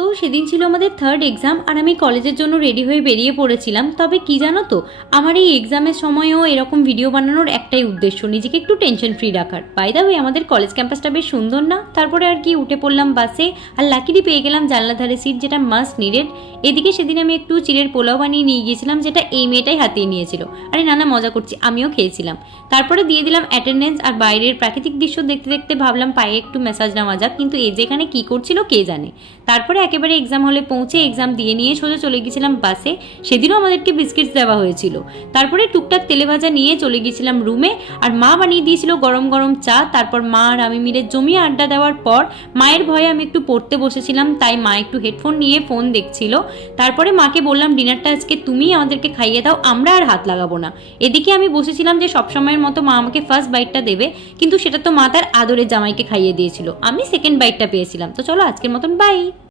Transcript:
তো সেদিন ছিল আমাদের থার্ড এক্সাম আর আমি কলেজের জন্য রেডি হয়ে বেরিয়ে পড়েছিলাম। তবে কি জানো তো, আমার এই এক্সামের সময়ও এরকম ভিডিও বানানোর একটাই উদ্দেশ্য, নিজেকে একটু টেনশন ফ্রি রাখার। বাই দ্য ওয়ে, আমাদের কলেজ ক্যাম্পাসটা বেশ সুন্দর না? তারপরে আর কি উঠে পড়লাম বাসে, আর লাকিলি পেয়ে গেলাম জানলা ধারে সিট, যেটা মাস্ট নিডেড। এদিকে সেদিন আমি একটু চিড়ের পোলাও বানিয়ে নিয়ে গিয়েছিলাম, যেটা এই মেয়েটাই হাতিয়ে নিয়েছিল। আরে না না, মজা করছি, আমিও খেয়েছিলাম। তারপরে দিয়ে দিলাম অ্যাটেন্ডেন্স, আর বাইরের প্রাকৃতিক দৃশ্য দেখতে দেখতে ভাবলাম পায়ে একটু ম্যাসাজ নেওয়া যাক, কিন্তু এ যেখানে কি করছিল কে জানে। তারপরে একেবারে এক্সাম হলে পৌঁছে এক্সাম দিয়ে নিয়ে সোজা চলে গেছিলাম বাসে। সেদিনও আমাদেরকে বিস্কিটস দেওয়া হয়েছিল। তারপরে টুকটাক তেলে ভাজা নিয়ে চলে গিয়েছিলাম রুমে, আর মা বানিয়ে দিয়েছিল গরম গরম চা। তারপর মা আর আমি মিলে জমিয়ে আড্ডা দেওয়ার পর মায়ের ভয়ে আমি একটু পড়তে বসেছিলাম, তাই মা একটু হেডফোন নিয়ে ফোন দেখছিল। তারপরে মাকে বললাম, ডিনারটা আজকে তুমিই আমাদেরকে খাইয়ে দাও, আমরা আর হাত লাগাবো না। এদিকে আমি বসেছিলাম যে সবসময়ের মতো মা আমাকে ফার্স্ট বাইটটা দেবে, কিন্তু সেটা তো মা তার আদরের জামাইকে খাইয়ে দিয়েছিল, আমি সেকেন্ড বাইটটা পেয়েছিলাম। তো চলো আজকের মতন বাই।